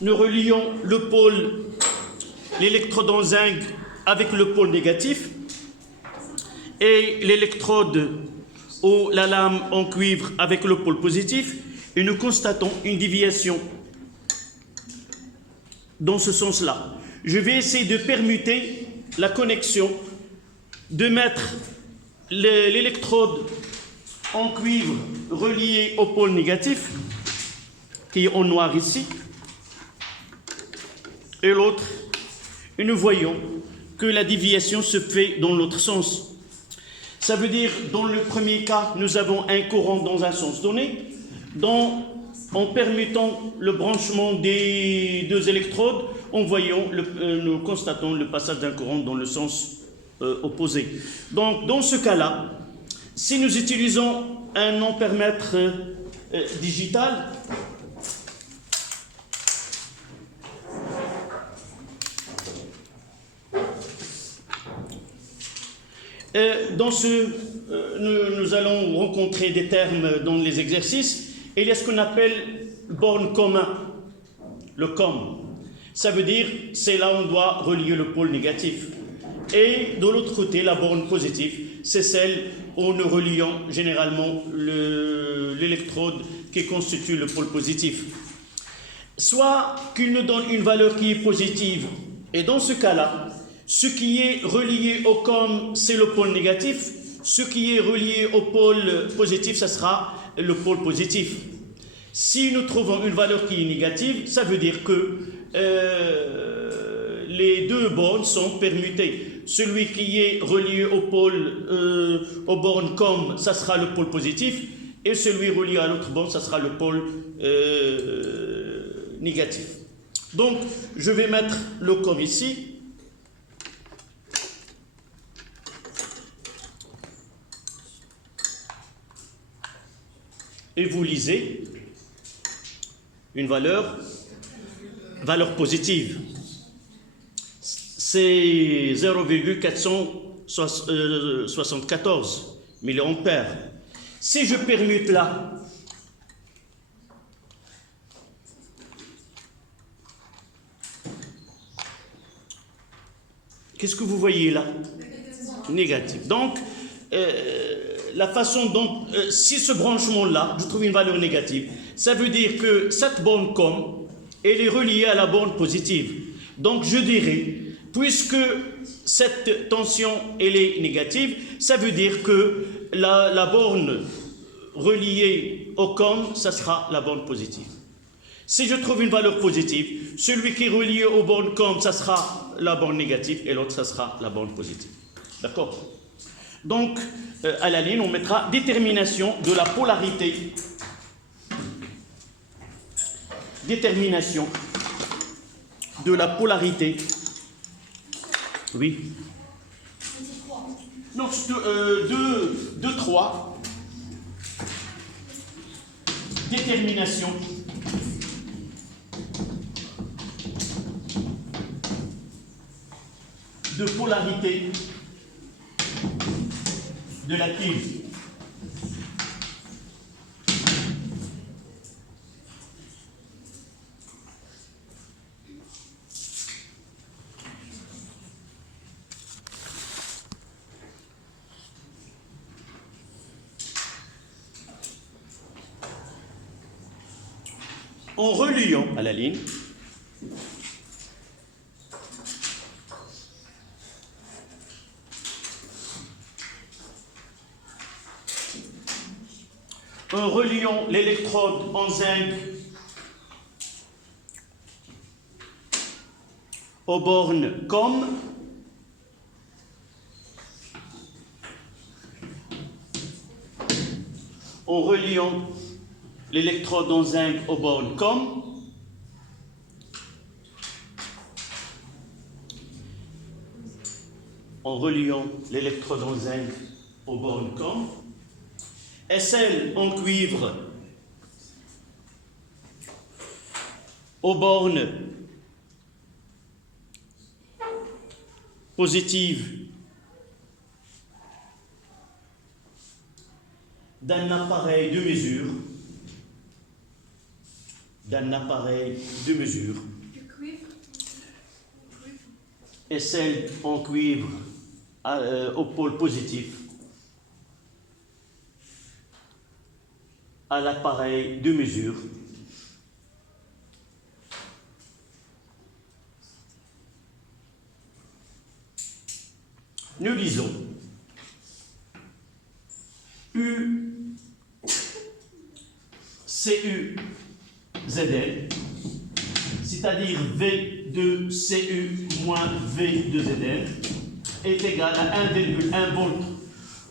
nous relions le pôle, l'électrode en zinc avec le pôle négatif et l'électrode ou la lame en cuivre avec le pôle positif, et nous constatons une déviation dans ce sens-là. Je vais essayer de permuter la connexion, de mettre l'électrode en cuivre reliée au pôle négatif, qui est en noir ici, et l'autre, et nous voyons que la déviation se fait dans l'autre sens. Ça veut dire, dans le premier cas, nous avons un courant dans un sens donné, en permettant le branchement des deux électrodes, nous constatons le passage d'un courant dans le sens opposé. Donc, dans ce cas-là, si nous utilisons un ampèremètre digital, nous allons rencontrer des termes dans les exercices. Il y a ce qu'on appelle borne commun, le COM. Ça veut dire, c'est là où on doit relier le pôle négatif. Et de l'autre côté, la borne positive, c'est celle où nous relions généralement l'électrode qui constitue le pôle positif. Soit qu'il nous donne une valeur qui est positive, et dans ce cas-là, ce qui est relié au COM, c'est le pôle négatif. Ce qui est relié au pôle positif, ça sera le pôle positif. Si nous trouvons une valeur qui est négative, ça veut dire que les deux bornes sont permutées. Celui qui est relié au pôle, aux bornes COM, ça sera le pôle positif, et celui relié à l'autre borne, ça sera le pôle négatif. Donc, je vais mettre le COM ici. Et vous lisez une valeur positive. C'est 0,474 milliampères. Si je permute là, qu'est-ce que vous voyez là? Négatif. Donc, la façon dont, si ce branchement-là, je trouve une valeur négative, ça veut dire que cette borne COM, elle est reliée à la borne positive. Donc je dirais, puisque cette tension, elle est négative, ça veut dire que la borne reliée au COM, ça sera la borne positive. Si je trouve une valeur positive, celui qui est relié aux bornes COM, ça sera la borne négative, et l'autre, ça sera la borne positive. D'accord? Donc, à la ligne, on mettra détermination de la polarité. Détermination de la polarité. Oui. Non, 2, 3. Détermination de polarité de la cuve. En reliant à la ligne, en reliant l'électrode en zinc aux bornes COM, en reliant l'électrode en zinc aux bornes COM, en reliant l'électrode en zinc aux bornes COM, et celle en cuivre aux bornes positives d'un appareil de mesure d'un appareil de mesure et celle en cuivre au pôle positif à l'appareil de mesure nous lisons U CU ZL, c'est-à-dire V de CU moins V de ZL est égal à 1,1 volt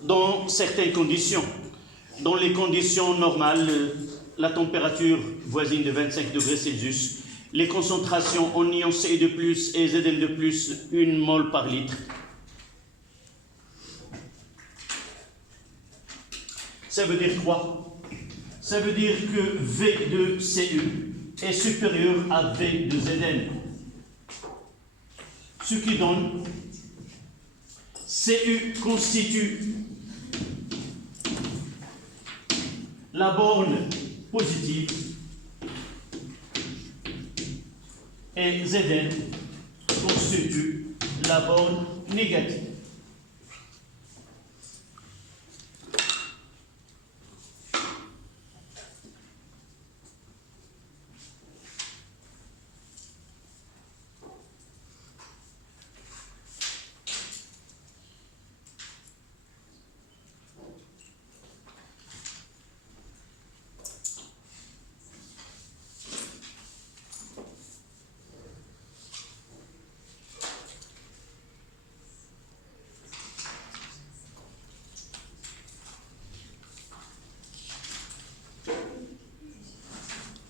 dans certaines conditions. Dans les conditions normales, la température voisine de 25 degrés Celsius, les concentrations en ions Cu de plus et Zl de plus, 1 mol par litre. Ça veut dire quoi? Ça veut dire que V de Cu est supérieur à V de Zn. Ce qui donne Cu constitue la borne positive et Zn constitue la borne négative.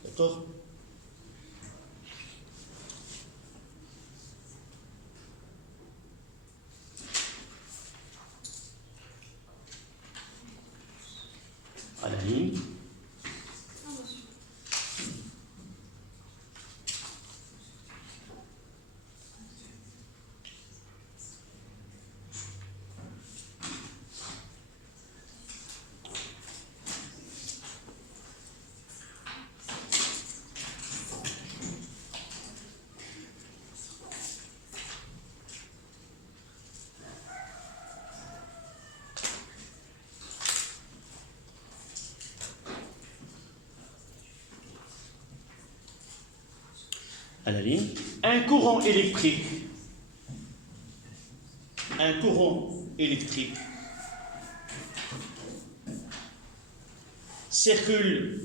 D'accord? À la ligne. À la ligne, un courant électrique circule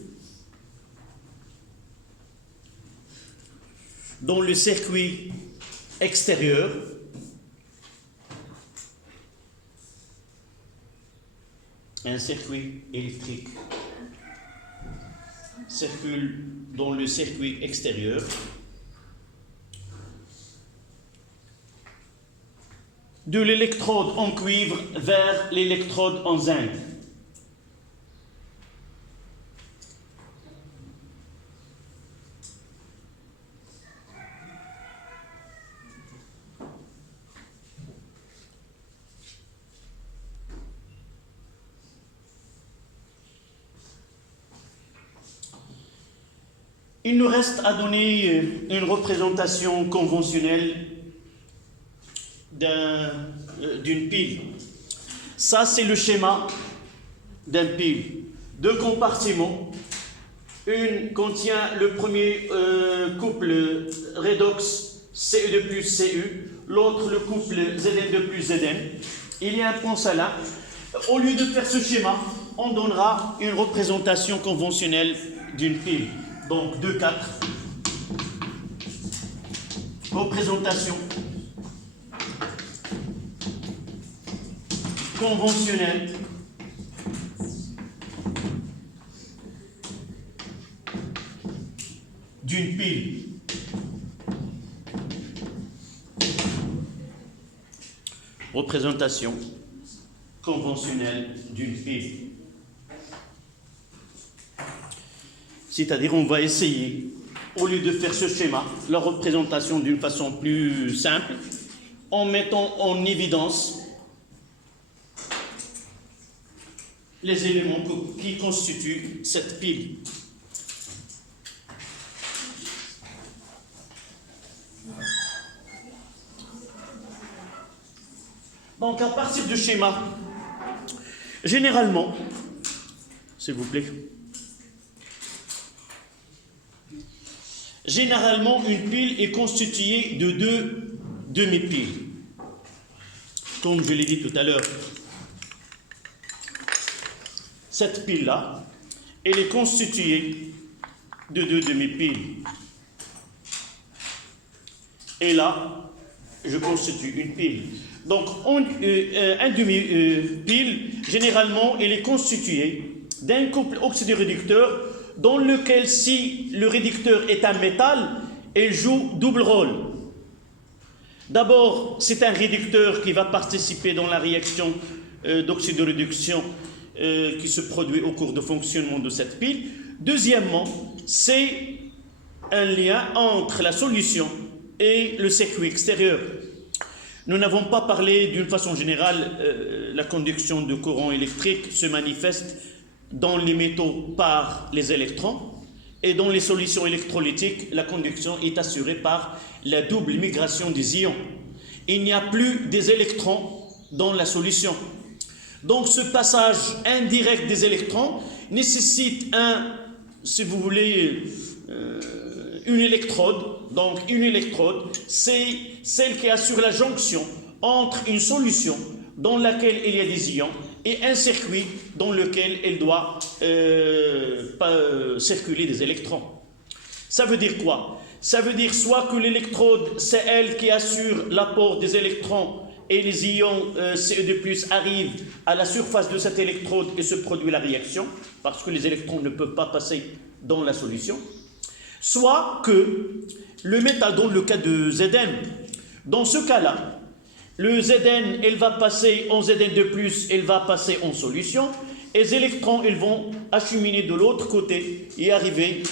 dans le circuit extérieur un circuit électrique circule dans le circuit extérieur de l'électrode en cuivre vers l'électrode en zinc. Il nous reste à donner une représentation conventionnelle d'une pile. Ça, c'est le schéma d'un pile. 2 compartiments. Une contient le premier couple redox Cu de plus Cu, l'autre le couple Zn de plus Zn. Il y a un point là. Au lieu de faire ce schéma, on donnera une représentation conventionnelle d'une pile. Donc 2, 4. Représentation conventionnelle d'une pile. Représentation conventionnelle d'une pile. C'est-à-dire, on va essayer, au lieu de faire ce schéma, la représentation d'une façon plus simple, en mettant en évidence les éléments qui constituent cette pile. Donc à partir du schéma, généralement, s'il vous plaît, généralement une pile est constituée de deux demi-piles. Comme je l'ai dit tout à l'heure, cette pile-là, elle est constituée de deux demi-piles. Et là, je constitue une pile. Donc, un demi-pile, généralement, il est constitué d'un couple oxydoréducteur dans lequel, si le réducteur est un métal, il joue double rôle. D'abord, c'est un réducteur qui va participer dans la réaction d'oxydoréduction qui se produit au cours de fonctionnement de cette pile. Deuxièmement, c'est un lien entre la solution et le circuit extérieur. Nous n'avons pas parlé d'une façon générale, la conduction de courant électrique se manifeste dans les métaux par les électrons, et dans les solutions électrolytiques, la conduction est assurée par la double migration des ions. Il n'y a plus des électrons dans la solution. Donc ce passage indirect des électrons nécessite si vous voulez, une électrode. Donc une électrode, c'est celle qui assure la jonction entre une solution dans laquelle il y a des ions et un circuit dans lequel il doit circuler des électrons. Ça veut dire quoi? Ça veut dire soit que l'électrode, c'est elle qui assure l'apport des électrons et les ions Ce2+ arrivent à la surface de cette électrode et se produit la réaction, parce que les électrons ne peuvent pas passer dans la solution. Soit que le métal, dans le cas de Zn, dans ce cas-là, le Zn, il va passer en Zn2+, il va passer en solution, et les électrons, ils vont acheminer de l'autre côté et arriver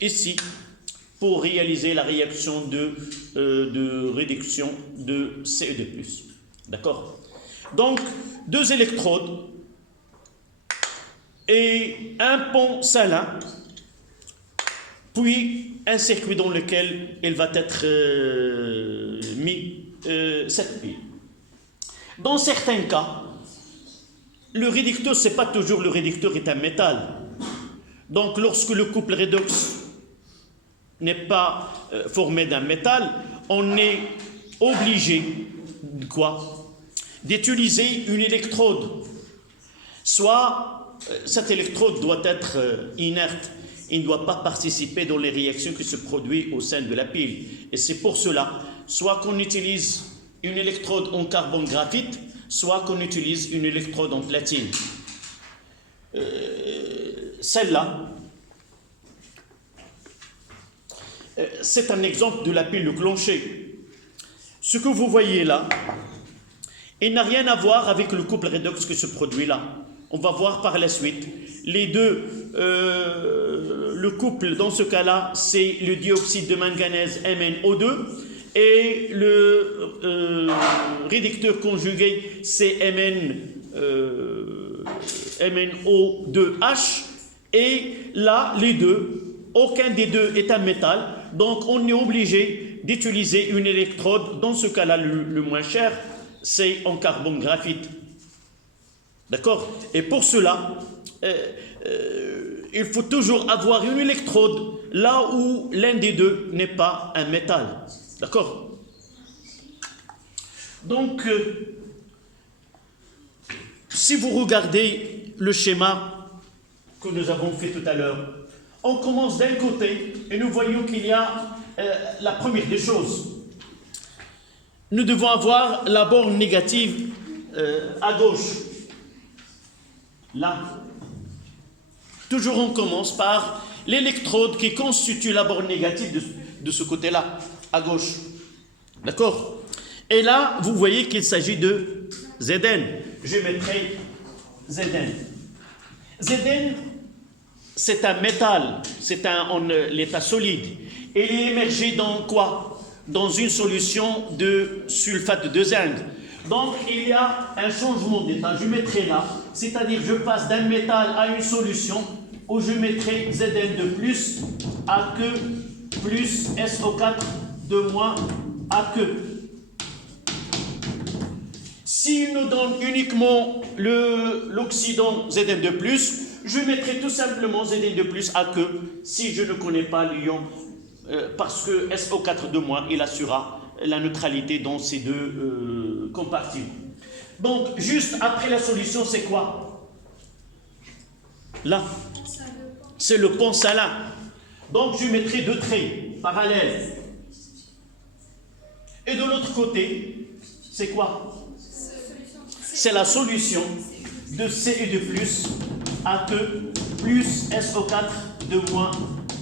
ici pour réaliser la réaction de réduction de Ce2+. D'accord? Donc, deux électrodes et un pont salin, puis un circuit dans lequel il va être mis cette pile. Dans certains cas, le réducteur, ce n'est pas toujours le réducteur est un métal. Donc lorsque le couple redox n'est pas formé d'un métal, on est obligé de quoi? D'utiliser une électrode. Soit cette électrode doit être inerte, il ne doit pas participer dans les réactions qui se produisent au sein de la pile. Et c'est pour cela, soit qu'on utilise une électrode en carbone graphite, soit qu'on utilise une électrode en platine. Celle-là, c'est un exemple de la pile de clocher. Ce que vous voyez là, il n'a rien à voir avec le couple redox qui se produit là. On va voir par la suite. Les deux, le couple dans ce cas-là, c'est le dioxyde de manganèse MnO2 et le réducteur conjugué c'est MnO2H. Et là, les deux, aucun des deux est un métal, donc on est obligé d'utiliser une électrode. Dans ce cas-là, le moins cher, c'est en carbone graphite. D'accord? Et pour cela, il faut toujours avoir une électrode là où l'un des deux n'est pas un métal. D'accord? Donc, si vous regardez le schéma que nous avons fait tout à l'heure, on commence d'un côté et nous voyons qu'il y a la première des choses. Nous devons avoir la borne négative à gauche. Là, toujours on commence par l'électrode qui constitue la borne négative de ce côté-là, à gauche. D'accord? Et là, vous voyez qu'il s'agit de Zn. Je mettrai Zn. Zn, c'est un métal, c'est en l'état solide. Il est émergé dans quoi? Dans une solution de sulfate de zinc. Donc, il y a un changement d'état. Je mettrai là, c'est-à-dire je passe d'un métal à une solution où je mettrai Zn2+ AQ plus SO4 de moins AQ. S'il nous donne uniquement l'oxydant Zn de plus, je mettrai tout simplement Zn de plus à que si je ne connais pas l'ion, parce que SO4 de moins, il assurera la neutralité dans ces deux compartiments. Donc, juste après la solution, c'est quoi? Là, c'est le pont salin. Donc, je mettrai deux traits parallèles. Et de l'autre côté, c'est quoi? C'est la solution de Cu de plus AQ plus SO4 de moins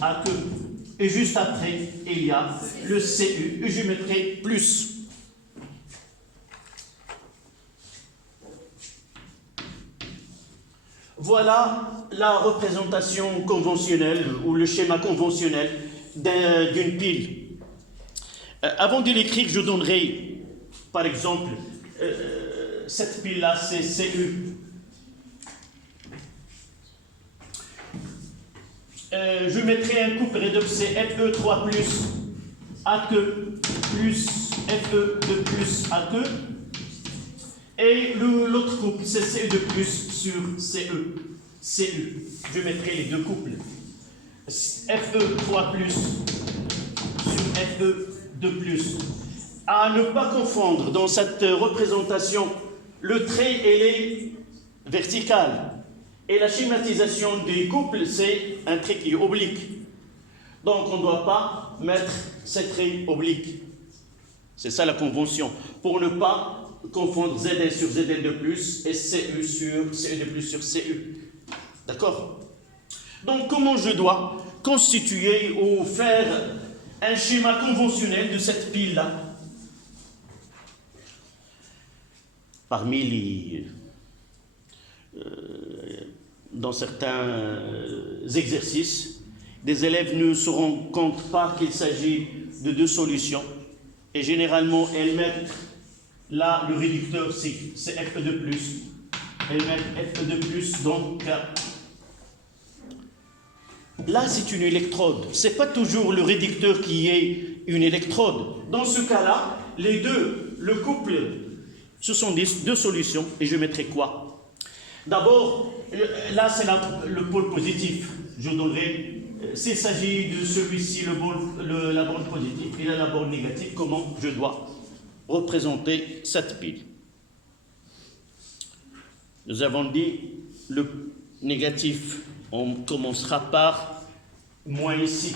AQ. Et juste après, il y a le Cu, et je mettrai plus. Voilà la représentation conventionnelle ou le schéma conventionnel d'une pile. Avant de l'écrire, je donnerai, par exemple, cette pile-là, c'est Cu. Je mettrai un couple redoxé Fe3 plus AQ plus Fe de plus AQ. Et l'autre couple, c'est Cu de plus sur Cu. Je mettrai les deux couples. Fe3 plus sur Fe de plus. À ne pas confondre dans cette représentation, le trait est vertical. Et la schématisation des couples, c'est un trait qui est oblique. Donc on ne doit pas mettre ces traits obliques. C'est ça la convention. Pour ne pas confondre Zn sur Zn de plus et Cu sur Cu de plus sur Cu. D'accord? Donc comment je dois constituer ou faire un schéma conventionnel de cette pile-là? Parmi les... dans certains exercices, des élèves ne se rendent compte pas qu'il s'agit de deux solutions. Et généralement, elles mettent là le réducteur, c'est Fe de plus. Elles mettent Fe de plus, donc là c'est une électrode. Ce n'est pas toujours le réducteur qui est une électrode. Dans ce cas-là, les deux, le couple, ce sont deux solutions. Et je mettrai quoi? D'abord, là c'est le pôle positif. Je donnerai, s'il s'agit de celui-ci, la borne positive, et là la borne négative, comment je dois représenter cette pile. Nous avons dit le négatif, on commencera par moins ici.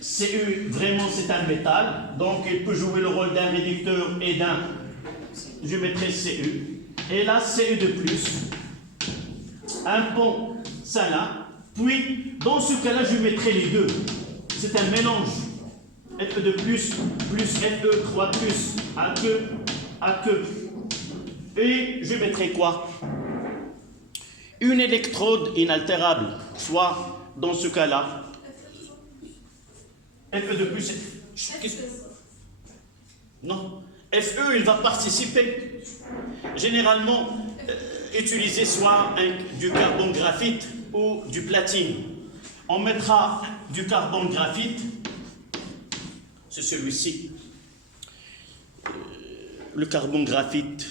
Cu, vraiment c'est un métal, donc il peut jouer le rôle d'un réducteur et d'un, je mettrai Cu, et là Cu de plus, un pont salin, puis dans ce cas-là je mettrai les deux, c'est un mélange. Fe de plus Fe3 plus AQ. Et je mettrai quoi? Une électrode inaltérable, soit dans ce cas-là, Fe de plus. Non, Fe, il va participer. Généralement, utiliser soit du carbone graphite ou du platine. On mettra du carbone graphite. C'est celui-ci. Le carbone graphite,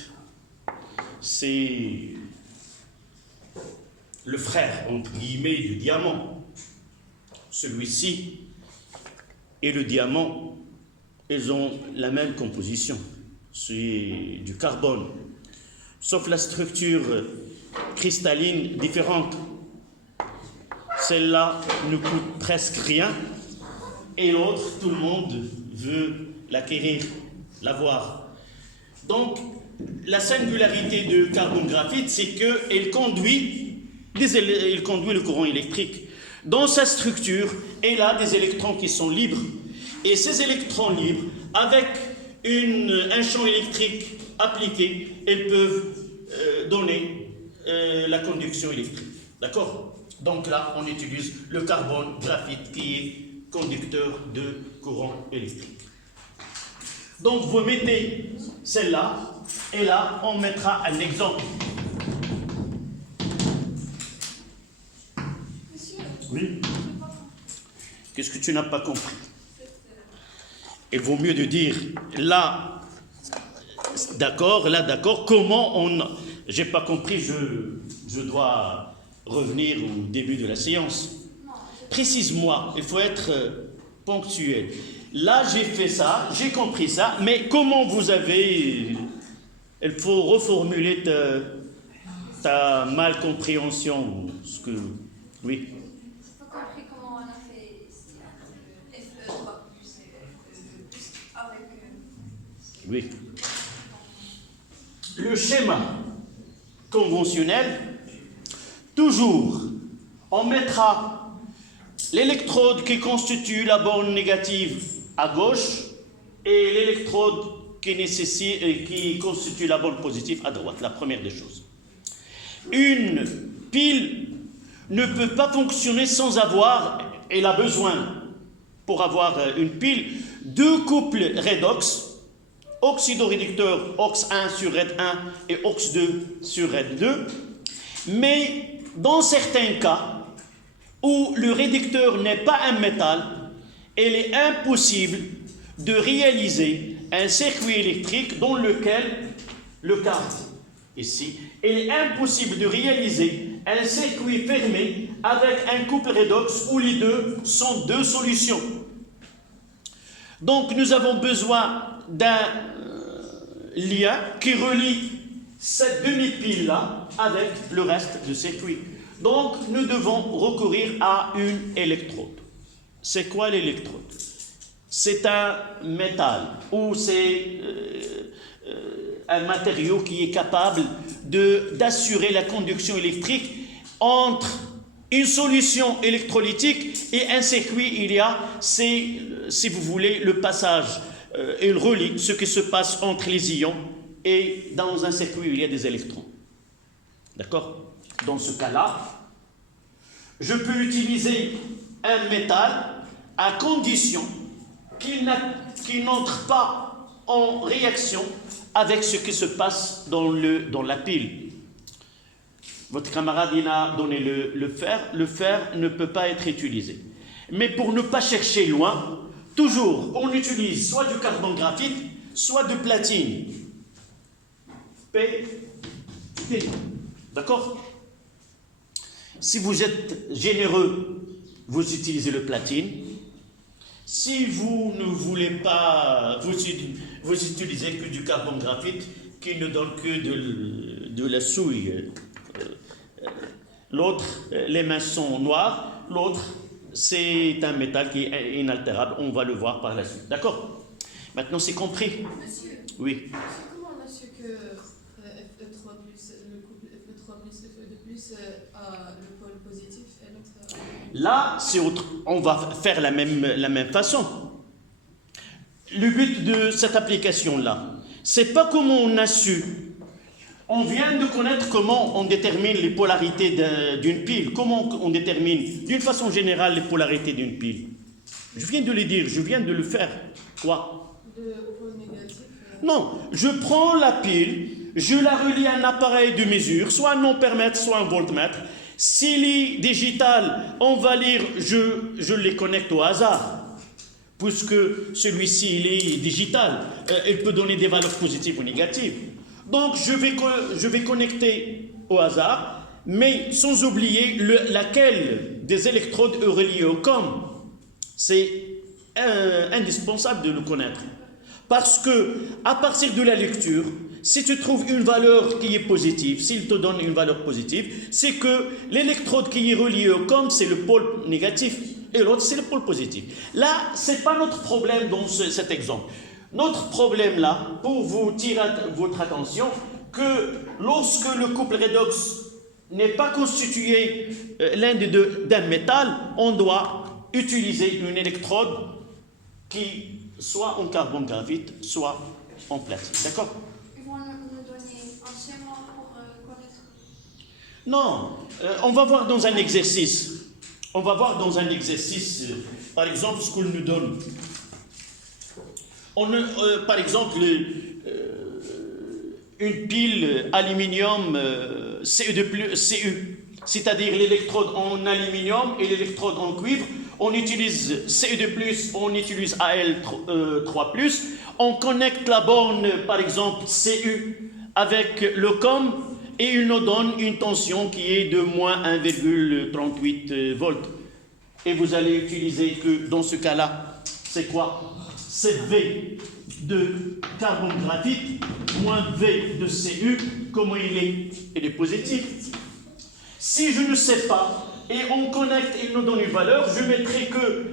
c'est le frère, entre guillemets, du diamant. Celui-ci et le diamant, ils ont la même composition. C'est du carbone. Sauf la structure cristalline différente. Celle-là ne coûte presque rien. Et l'autre, tout le monde veut l'acquérir, l'avoir. Donc, la singularité de carbone graphite, c'est qu'il conduit le courant électrique. Dans sa structure, il a des électrons qui sont libres. Et ces électrons libres, avec un champ électrique appliqué, ils peuvent donner la conduction électrique. D'accord? Donc là, on utilise le carbone graphite qui est conducteur de courant électrique. Donc vous mettez celle-là, et là on mettra un exemple. Oui. Qu'est-ce que tu n'as pas compris? Il vaut mieux de dire là D'accord, là, d'accord. Comment on... J'ai pas compris, je dois revenir au début de la séance. Précise-moi, il faut être ponctuel. Là, j'ai fait ça, j'ai compris ça, mais comment vous avez... Il faut reformuler ta malcompréhension. Ce que... Oui. J'ai pas compris comment on a fait FE3 avec... Oui. Le schéma conventionnel, toujours, on mettra l'électrode qui constitue la borne négative à gauche et l'électrode qui constitue la borne positive à droite, la première des choses. Une pile ne peut pas fonctionner sans avoir, elle a besoin, pour avoir une pile, deux couples redox, oxydoréducteur OX1 sur RED1 et OX2 sur RED2, mais dans certains cas où le réducteur n'est pas un métal, il est impossible de réaliser un circuit électrique dans lequel le cas ici, il est impossible de réaliser un circuit fermé avec un couple redox où les deux sont deux solutions. Donc nous avons besoin d'un lien qui relie cette demi-pile-là avec le reste du circuit. Donc nous devons recourir à une électrode. C'est quoi l'électrode? C'est un métal ou c'est un matériau qui est capable d'assurer la conduction électrique entre une solution électrolytique et un circuit. Il y a, si vous voulez, le passage. Il relie ce qui se passe entre les ions et dans un circuit il y a des électrons. D'accord? Dans ce cas-là, je peux utiliser un métal à condition qu'il n'entre pas en réaction avec ce qui se passe dans la pile. Votre camarade il a donné le fer. Le fer ne peut pas être utilisé. Mais pour ne pas chercher loin, toujours, on utilise soit du carbone graphite, soit de platine. P. D'accord? Si vous êtes généreux, vous utilisez le platine. Si vous ne voulez pas, vous utilisez que du carbone graphite qui ne donne que de la souille. L'autre, les mains sont noires. L'autre, c'est un métal qui est inaltérable. On va le voir par la suite. D'accord? Maintenant, c'est compris? Monsieur, oui. Comment on a su que FE3 plus, le couple FE3 plus FE2 a le pôle positif et l'autre... Là, c'est autre. On va faire la même façon. Le but de cette application-là, c'est pas comment on a su. On vient de connaître comment on détermine les polarités d'une pile. Comment on détermine, d'une façon générale, les polarités d'une pile. Je viens de le dire, je viens de le faire. Quoi? De pôle négatif. Non, je prends la pile, je la relie à un appareil de mesure, soit un ampèremètre, soit un voltmètre. S'il est digital, on va lire, je les connecte au hasard. Puisque celui-ci, il est digital, il peut donner des valeurs positives ou négatives. Donc, je vais connecter au hasard, mais sans oublier laquelle des électrodes est reliée au COM. C'est indispensable de le connaître. Parce que, à partir de la lecture, si tu trouves une valeur qui est positive, s'il te donne une valeur positive, c'est que l'électrode qui est reliée au COM, c'est le pôle négatif, et l'autre, c'est le pôle positif. Là, ce n'est pas notre problème dans cet exemple. Notre problème là, pour vous tirer votre attention, que lorsque le couple redox n'est pas constitué l'un des deux d'un métal, on doit utiliser une électrode qui soit en carbone graphite, soit en platine. D'accord? Ils vont nous donner un schéma pour connaître. Non, on va voir dans un exercice. On va voir dans un exercice, par exemple, ce qu'on nous donne. Par exemple, une pile aluminium Cu2+, Cu, c'est-à-dire l'électrode en aluminium et l'électrode en cuivre, on utilise CE2+, on utilise AL3+, on connecte la borne, par exemple CU, avec le COM, et il nous donne une tension qui est de moins 1,38 volts. Et vous allez utiliser que dans ce cas-là, c'est quoi? C'est V de carbone graphite moins V de Cu. Comment il est? Il est positif. Si je ne sais pas, et on connecte, il nous donne une valeur, je mettrai que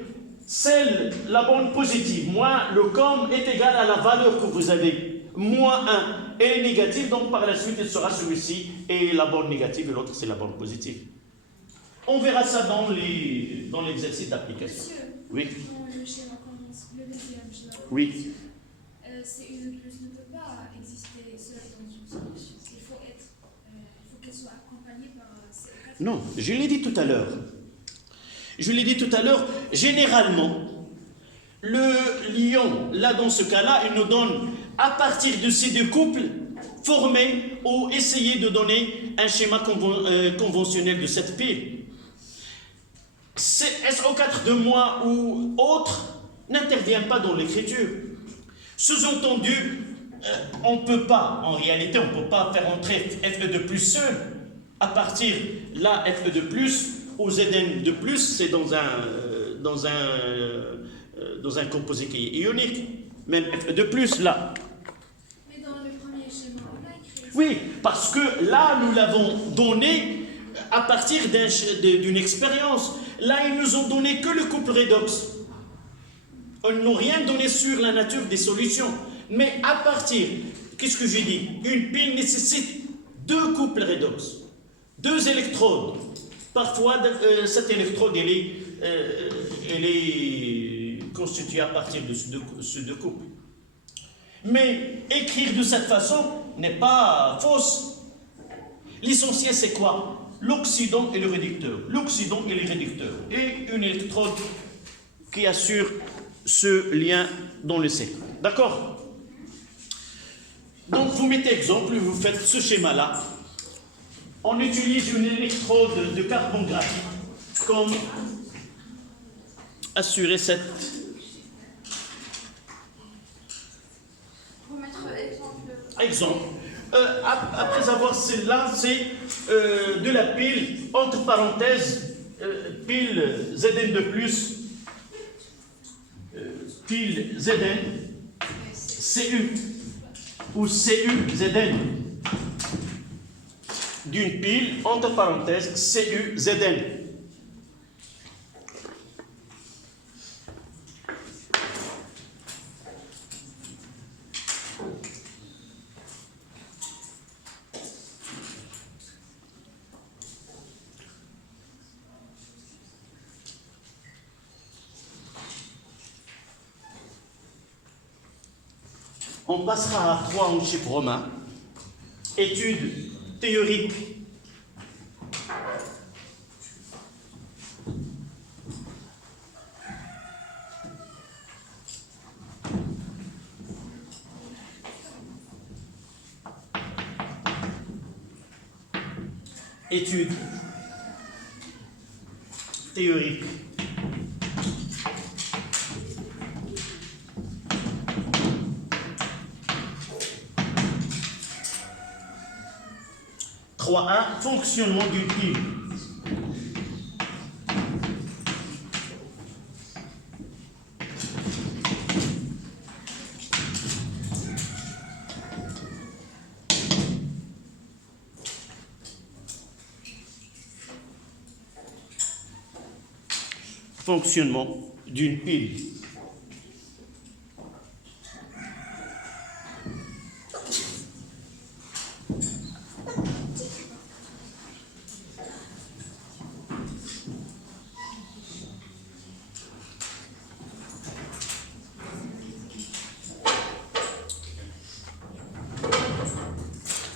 la borne positive, moins le COM est égal à la valeur que vous avez, moins 1, et est négative, donc par la suite, il sera celui-ci, et la borne négative, et l'autre, c'est la borne positive. On verra ça dans l'exercice d'application. Monsieur, Oui. dans le schéma le deuxième schéma Oui. CU ne peut pas exister seul dans une solution. Il faut qu'elle soit accompagnée par CE4. Non, je l'ai dit tout à l'heure. Généralement, le lion, là dans ce cas-là, il nous donne, à partir de ces deux couples, former ou essayer de donner un schéma conventionnel de cette pile. SO4 de moins ou autre n'intervient pas dans l'écriture. Sous-entendu, on ne peut pas, en réalité, on ne peut pas faire entrer Fe2+ seul. À partir là, Fe2+, ou Zn2+, c'est dans un composé qui est ionique. Même Fe2+, là. Mais dans le premier schéma, on a écrit. Oui, parce que là, nous l'avons donné à partir d'une expérience. Là, ils nous ont donné que le couple redox. Ils n'ont rien donné sur la nature des solutions. Mais à partir, qu'est-ce que j'ai dit? Une pile nécessite deux couples redox, deux électrodes. Parfois, cette électrode, elle est constituée à partir de ces deux couples. Mais écrire de cette façon n'est pas fausse. L'essentiel, c'est quoi? L'oxydant et le réducteur. L'oxydant et le réducteur. Et une électrode qui assure ce lien dans le cercle. D'accord? Donc, vous mettez exemple, vous faites ce schéma-là. On utilise une électrode de carbone graphite comme assurer cette... Pour mettre exemple. Exemple. Après avoir celle-là, c'est de la pile, entre parenthèses, pile Zn2+, pile Zn, Cu, ou Cu-Zn, d'une pile, entre parenthèses, Cu-Zn. On passera à 3 en chiffre romain. Étude théorique. Étude théorique. Fonctionnement d'une pile. Fonctionnement d'une pile.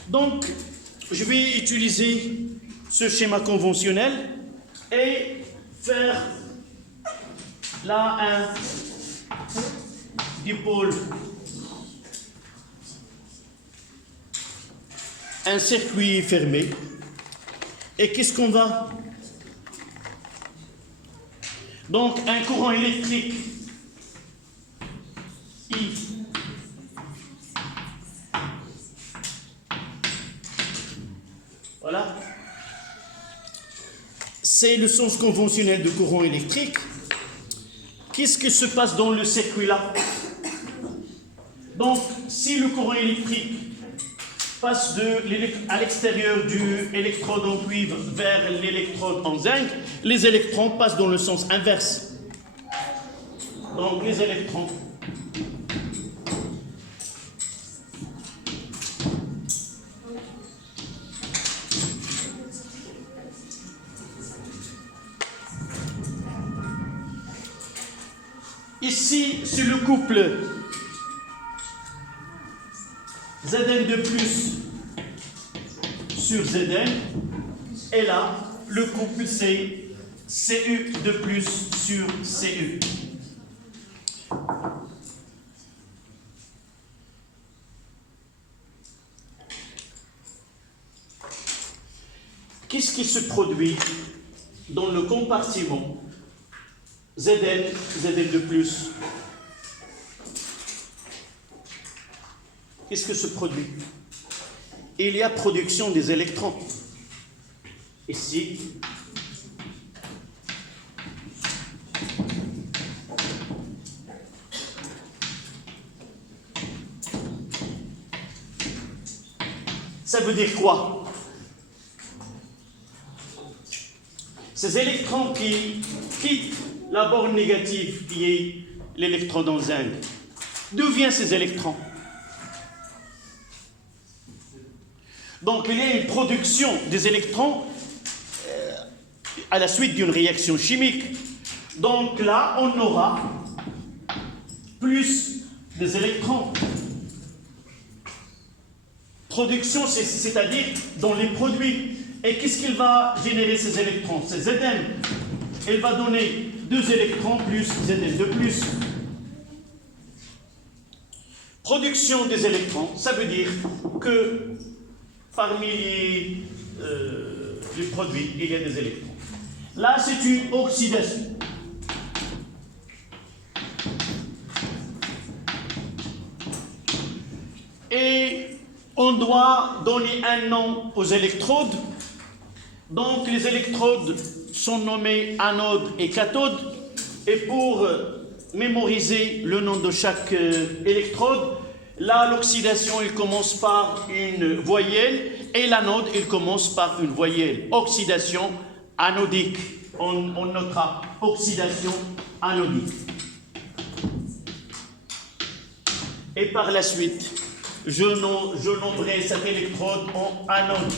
Donc, je vais utiliser ce schéma conventionnel et faire là un dipôle, un circuit fermé. Et qu'est-ce qu'on va? Donc, un courant électrique I voilà, c'est le sens conventionnel de courant électrique. Qu'est-ce qui se passe dans le circuit-là? Donc, si le courant électrique passe à l'extérieur du électrode en cuivre vers l'électrode en zinc, les électrons passent dans le sens inverse. Donc, les électrons ici, c'est le couple Zn de plus sur Zn, et là, le couple c'est Cu de plus sur Cu. Qu'est-ce qui se produit dans le compartiment Zn de plus? Qu'est-ce que se produit? Il y a production des électrons. Ici, ça veut dire quoi? Ces électrons qui quittent la borne négative qui est l'électron dans zinc, d'où viennent ces électrons? Donc il y a une production des électrons à la suite d'une réaction chimique. Donc là, on aura plus des électrons. Production, c'est-à-dire dans les produits. Et qu'est-ce qu'il va générer ces électrons? C'est Zn. Elle va donner 2 électrons plus Zn de plus. Production des électrons, ça veut dire que parmi les produits, il y a des électrons. Là, c'est une oxydation. Et on doit donner un nom aux électrodes. Donc, les électrodes sont nommées anode et cathode. Et pour mémoriser le nom de chaque électrode, là, l'oxydation, il commence par une voyelle, et l'anode, il commence par une voyelle. Oxydation anodique. On notera oxydation anodique. Et par la suite, je nommerai cet électrode en anode.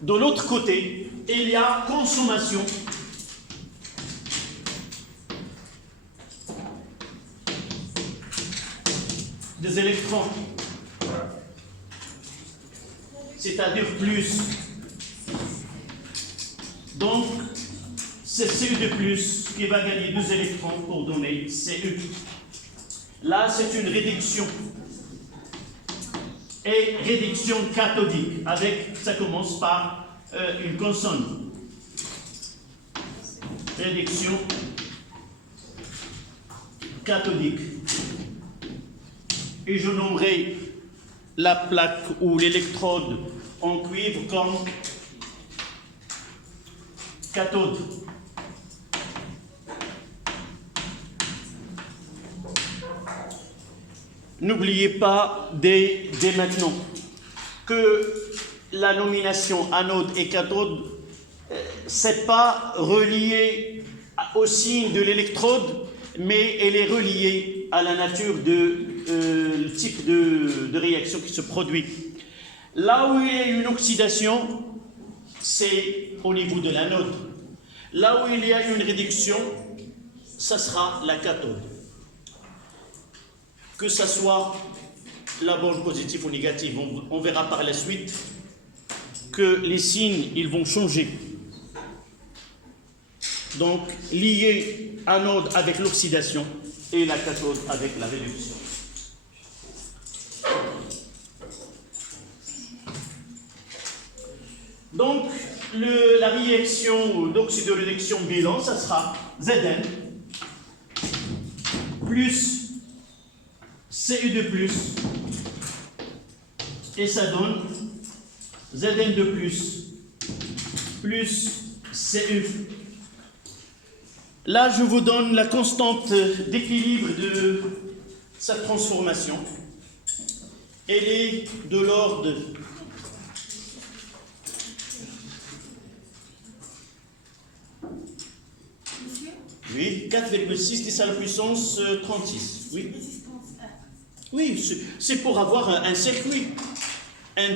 De l'autre côté, il y a consommation des électrons, c'est-à-dire plus. Donc, c'est Cu de plus qui va gagner 2 électrons pour donner Cu. Là, c'est une réduction. Et réduction cathodique, ça commence par une consonne. Réduction cathodique. Et je nommerai la plaque ou l'électrode en cuivre comme cathode. N'oubliez pas dès maintenant que la nomination anode et cathode, c'est pas relié au signe de l'électrode, mais elle est reliée à la nature le type de réaction qui se produit. Là où il y a une oxydation, c'est au niveau de l'anode. Là où il y a une réduction, ça sera la cathode. Que ce soit la borne positive ou négative, on verra par la suite que les signes, ils vont changer. Donc, lié anode avec l'oxydation et la cathode avec la réduction. Donc, la réaction d'oxydoréduction bilan, ça sera Zn plus Cu2+, et ça donne Zn2+, plus Cu. Là, je vous donne la constante d'équilibre de cette transformation. Elle est de l'ordre oui, 4,6 10 à la puissance 36. Oui, oui, c'est pour avoir un circuit, un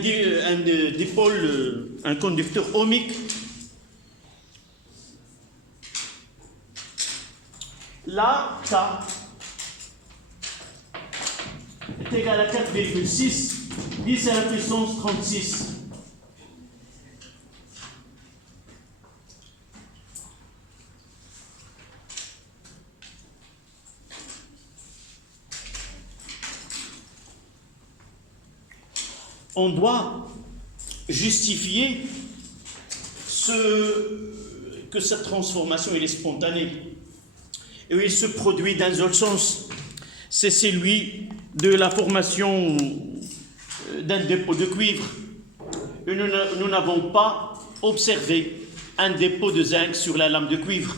dipôle, un conducteur ohmique. Là, K est égal à 4,6 10 à la puissance 36. On doit justifier que cette transformation elle est spontanée. Et il se produit dans un seul sens. C'est celui de la formation d'un dépôt de cuivre. Et nous n'avons pas observé un dépôt de zinc sur la lame de cuivre.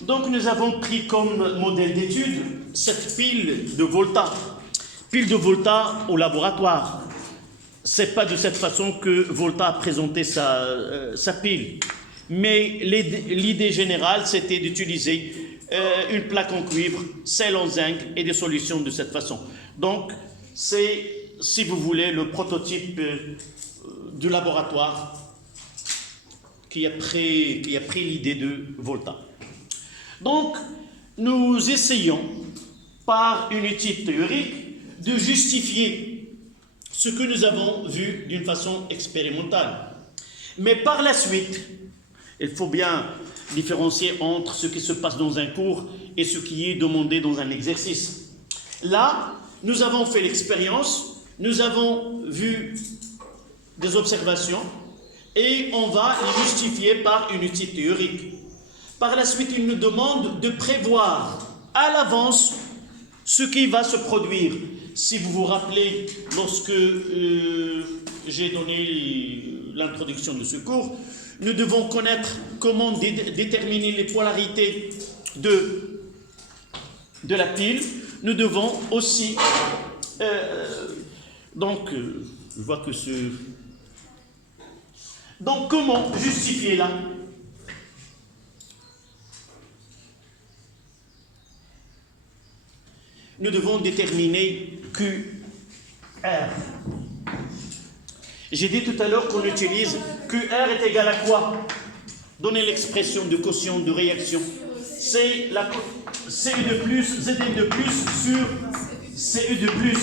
Donc nous avons pris comme modèle d'étude cette pile de Volta. Pile de Volta au laboratoire. C'est pas de cette façon que Volta a présenté sa pile. Mais l'idée générale, c'était d'utiliser une plaque en cuivre, celle en zinc et des solutions de cette façon. Donc, c'est, si vous voulez, le prototype du laboratoire qui a pris l'idée de Volta. Donc, nous essayons, par une étude théorique, de justifier ce que nous avons vu d'une façon expérimentale. Mais par la suite, il faut bien différencier entre ce qui se passe dans un cours et ce qui est demandé dans un exercice. Là, nous avons fait l'expérience, nous avons vu des observations et on va les justifier par une étude théorique. Par la suite, il nous demande de prévoir à l'avance ce qui va se produire. Si vous vous rappelez, lorsque j'ai donné l'introduction de ce cours, nous devons connaître comment déterminer les polarités de la pile. Nous devons aussi... je vois que ce... Donc, comment justifier là ? Nous devons déterminer QR. J'ai dit tout à l'heure qu'on utilise QR est égal à quoi? Donnez l'expression de quotient de réaction. C'est la CU de plus, ZN de plus sur CU de plus.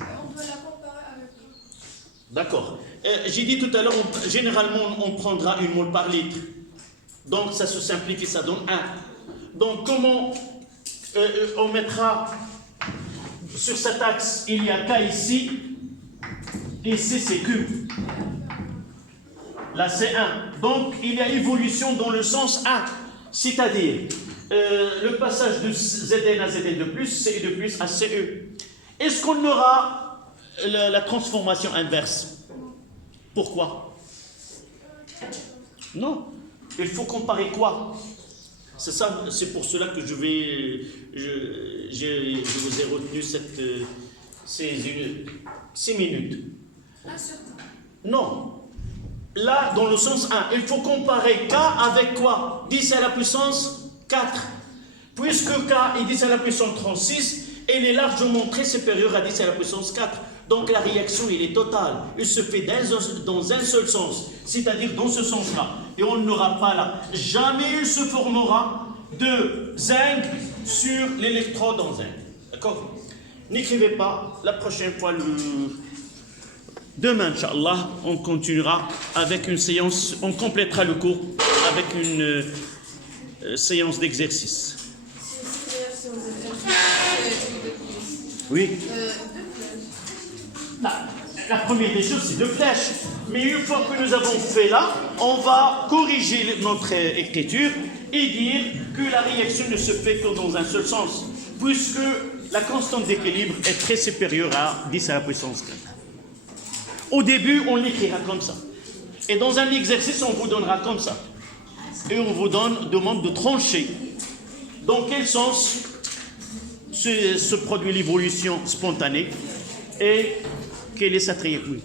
On doit la comparer avec. D'accord. J'ai dit tout à l'heure, généralement, on prendra une mole par litre. Donc, ça se simplifie, ça donne 1. Donc, comment on mettra sur cet axe, il y a K ici, et C, c'est Q. Là, c'est 1. Donc, il y a évolution dans le sens 1. C'est-à-dire, le passage de Zn à Zn de plus, CU de plus à CE. Est-ce qu'on aura la transformation inverse? Pourquoi? Non. Il faut comparer quoi? C'est ça, c'est pour cela que je vous ai retenu ces minutes. Non. Là, dans le sens 1, il faut comparer K avec quoi? 10 à la puissance 4. Puisque K est 10 à la puissance 36, elle est largement très supérieure à 10 à la puissance 4. Donc la réaction, elle est totale. Elle se fait dans un seul sens, c'est-à-dire dans ce sens-là. Et on n'aura pas là. Jamais il se formera de zinc sur l'électrode en zinc. D'accord? N'écrivez pas. La prochaine fois, demain, Inch'Allah, on continuera avec une séance, on complétera le cours avec une séance d'exercice. Oui. La première des choses, c'est deux flèches. Mais une fois que nous avons fait là, on va corriger notre écriture et dire que la réaction ne se fait que dans un seul sens, puisque la constante d'équilibre est très supérieure à 10 à la puissance 4. Au début, on l'écrira comme ça. Et dans un exercice, on vous donnera comme ça. Et on vous demande de trancher. Dans quel sens se produit l'évolution spontanée et quelle est sa trajectoire?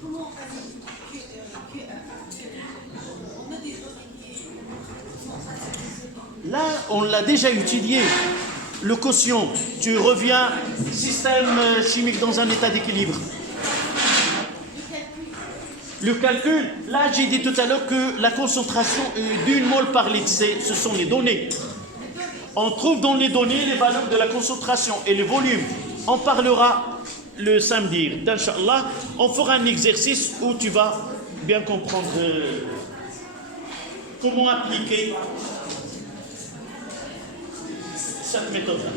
Là, on l'a déjà étudié. Le quotient, tu reviens, système chimique dans un état d'équilibre. Le calcul, là j'ai dit tout à l'heure que la concentration d'une mole par litre, ce sont les données. On trouve dans les données les valeurs de la concentration et le volume. On parlera le samedi. Inch'Allah, on fera un exercice où tu vas bien comprendre comment appliquer cette méthode-là.